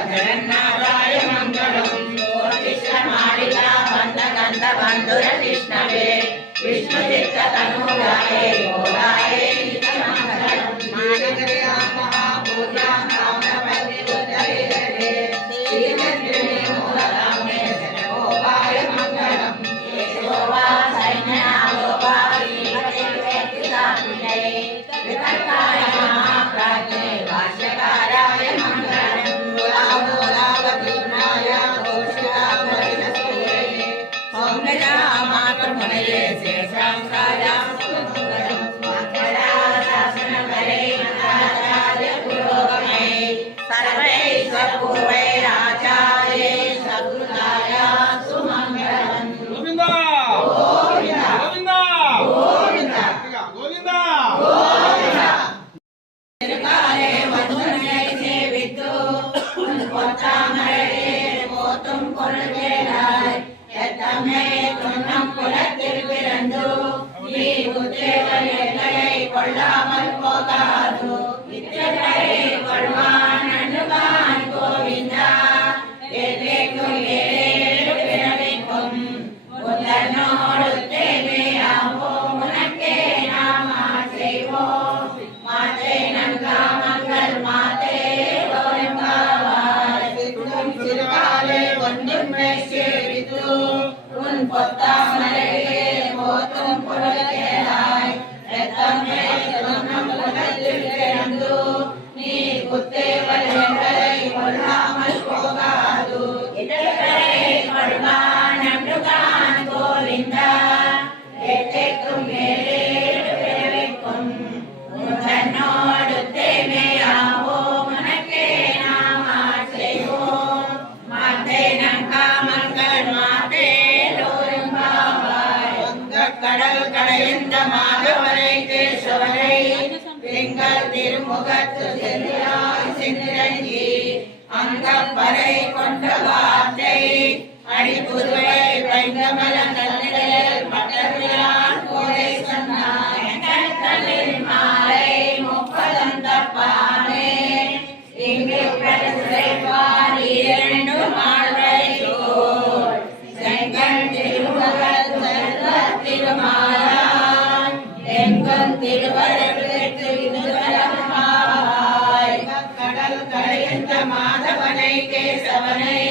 जगन्नाथाय मङ्गलम् कृष्णमालिका बन्धगन्ध बन्धुर विष्णवे विष्णुचित्ततनूजाये गोदाय नित्यमङ्गलम् मानगर्यां महापूजां कामवल्लिवृद्धये श्रीलक्ष्मीमूलधामे सर्वोपाय मङ्गलम् केशवा सैन्यनालोपा श्रीपतिवेत्तिसामिने वितर्काय महाप्राज्ञे भाष्यकाराय मङ्गलम् मूलामूलावतीर्णाय घोषितामरिणस्ते सौम्यजा मातृमुनये शेषांसायां शासनकरे आचार्य पुरोगमे सर्वैश्वपूर्वैराचार्ये सद्गुणाय सुमङ्गलम् गोविन्द गोविन्द गोविन्द गोविन्द गोविन्द திருக்காலே வதுனை சேவித்து உன் பொத்தாமரையே போத்தும் பொருள்கேளாய் எத்தம்மை துன்னம் குலத்தில் பிறந்து நீ புத்தேவர்களை கொள்ளாமல் போகாது இத்தனை கொள்வான் அனுகான் கோவிந்தா ஏதேக்கும் ஏழு பிறவிக்கும் உந்தனோடு தேவையாவோம் உனக்கே நாம் செய்வோம் மாதே நங்காமங்கள் மாதே திருக்காலே ஒன்றுமை சேவித்து உன் பொத்தாமரையே போத்தும் பொருள்கேளாய் எத்தம்மை துன்னம் குலத்தில் பிறந்து நீ புத்தேவர்களை கொள்ளாமல் போகாது இத்தனை கொள்வான் அன்றுகான் கோவிந்தா ஏற்றைக்கும் ஏழேழு பிறவிக்கும் உந்தன்னோடு தேவையாவோம் உனக்கே நாம் செய்வோம் மாத்தே நங்காமங்கள் மாத்தே லோரும்பாவாய் கடல் கடைந்த மாதவரை கேசவரை திங்கள் திருமுகத்து சென்றாய் சென்றிறங்கி அங்கப்பறை கொண்ட வார்த்தை அடிபுதுவை வைங்கமல கல்லிடல் பட்டவிழான் கோதை சொன்னாய் மாலை முப்பதம் தப்பானே இங்கு பிரசுரைப்பார் இரண்டு மாலை தோல் செங்கன் திருமுகத் செல்வ திருமாலான் எங்கும் திருவரவிற்கு விதுவலமாவாய் கடல் கடைந்த மாதவனை கேசவனை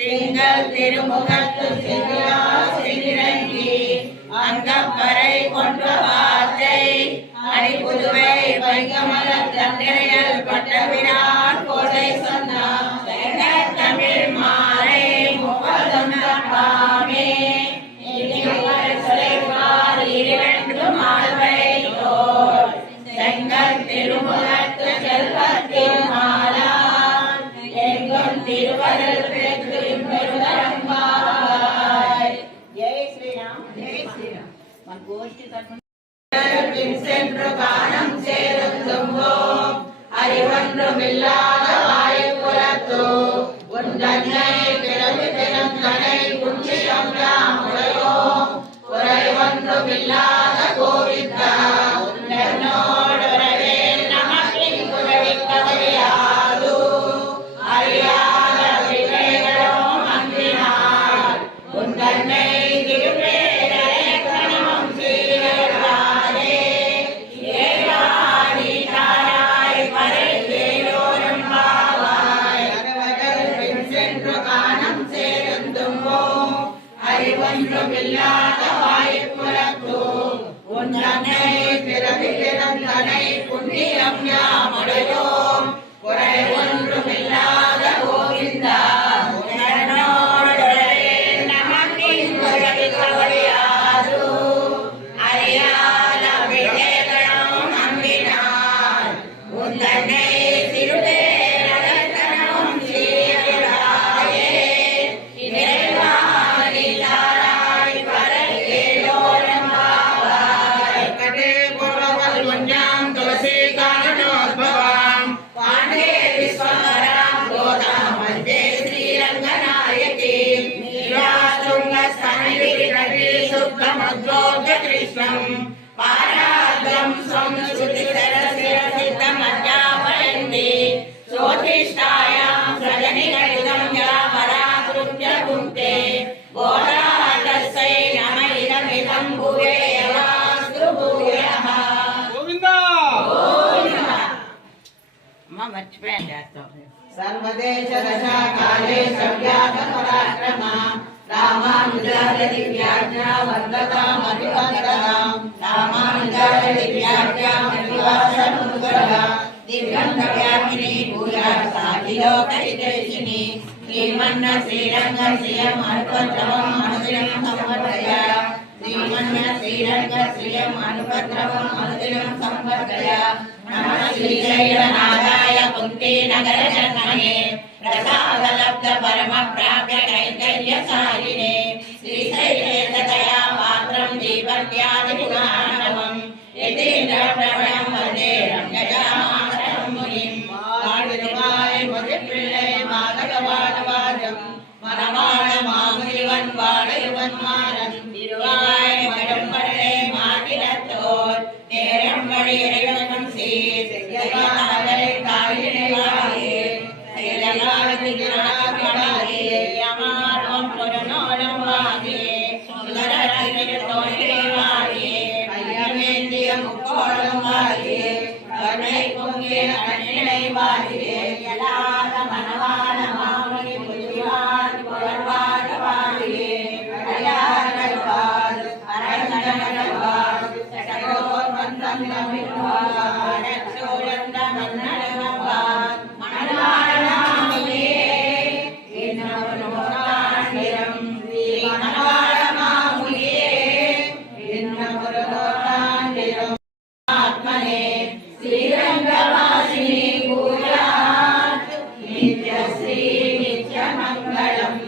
திங்கள் திருமுகத்து சென்றிறங்கி அங்கப்பறை கொண்ட வார்த்தை அடிபுதுவை வைகமல தந்திரையல் பட்டவினான் கோதை சொன்னான் தமிழ் மாலை முப்பதும் தப்பாமே இரண்டு மால்வை தோல் செங்கல் திருமுகத்து செல்வ திருமாலான் எங்கும் திருவருள் பெற்று பெருவரம்பாய் ஜெய் ஸ்ரீராம் ஜெய் ஸ்ரீராம் మన గోష్ఠి తరపున சென்று காணம் சேருந்தும்போம் அறிவொன்றுமில்லாத வாயுப்புறத்தோ உன் தன்னை பிறவி பிறந்தனை குஞ்சியம் யாம் உடையோம் குறை ஒன்றுமில்லாத கோவிந்தா உன்னோடு உறவே நமக்கின் குறவிக்கதையாது அறியாத விதைகளும் அன்பினால் உன் தன்னை அறிவொன்றுமில்லாத வாய்ப்புறத்தோ உன்னனை பிறவி பிறந்தனை புண்ணியம் யாம் அடையோம் குறை ஒன்றுமில்லாத கோவிந்தா உன்னோடு நமக்கின் குறவி கவலையாது அறியாத விஜயகளும் நம்பினார் உன்னனை திருவேரத்தனமும் சீராயே சென்று सर्वदेश दशा काले सव्यात पराक्रमा रामानुजाय दिव्याज्ञा वन्दता मधुवन्दनां रामानुजाय दिव्याज्ञा मधुवासनुग्रह दिव्यङ्गव्यापिनी पूजा साधिलोकहितैषिणी श्रीमन्न श्रीरङ्ग श्रियमनुपद्रवम् अनुदिनं संवर्धय श्रीमन्न श्रीरङ्ग श्रियमनुपद्रवम् अनुदिनं संवर्धय नमः श्रीशैलनाथाय कुन्तीनगरजन्मने प्रसादलब्ध परमप्राप्य कैङ्कर्यशालिने श्रीशैलेशदया पात्रं दीपत्यादिगुणार्णवम् यतीन्द्रप्रवणं वन्दे रम्यजामातरं मुनिं वाणिर्वाय मुनिपिள்ளை மாதகவாடவாஜம் மரவாழ மாமுனிவன் வாழைவன் மாறன் திருவாய் மரம்பரே மாநிலத்தோர் நேரம் வழி இறைவனும் சீர்களை தாயினைவாயே செயலாதிகளாகவே யமாரம் புறநோலம் வாயே சுந்தரத்தில் தோன்றிவாயே கையமேந்திய முக்கோளம் வாயே கருணை பொங்கிய கண்ணினை வாயே யலாத மனவாள மாமுனி புலிவான் புகழ்வாழ வாயே அடையாளவாள் அரங்கனவாள் சடகோர் வந்தம் நமிழ்வாள் சூழந்த மன்னனவாள் மணவாளனாமியே என்னவனோராண்டிரம் ஸ்ரீ மணவாள மாமுனியே என்னவனோராண்டிரம் ஆத்மனே श्रीरंगवासिनी पूजात् नित्यश्री नित्यमंगलम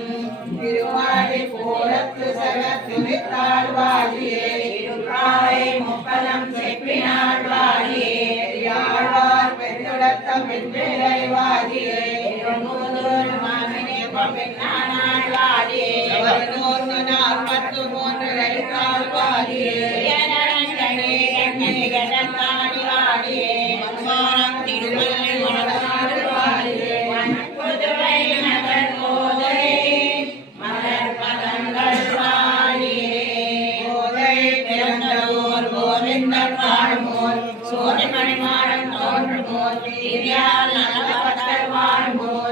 तिरुवाड़ी पोरत्तु सगतुमित्राळ्वाळिये तिरुप्राय मुक्कलम सेप्पिनाळ्वाळिये याळ्वार पेरुडत्त मिन्निलैवाळिये तिरुमूदूर मामिनी पम्मिनाळ्वाळिये वरुणोर्नु नाற்பத்து மூன்று லைத்தாळ्वाळिये யனரங்கனே கண்ணகிகடந்தாணி வாழியே மன்மானம் திருமலை மணவாழ்வாழியே புதுவை நகர் கோதை மலர் பதங்கள் வாழியே கோதை பிறந்தோர் கோவிந்தர் வாழ்மோர் சோதிமணி மாடம் தோன்றுமோர் திவ்யால் நலபத்தர் வாழ்மோர்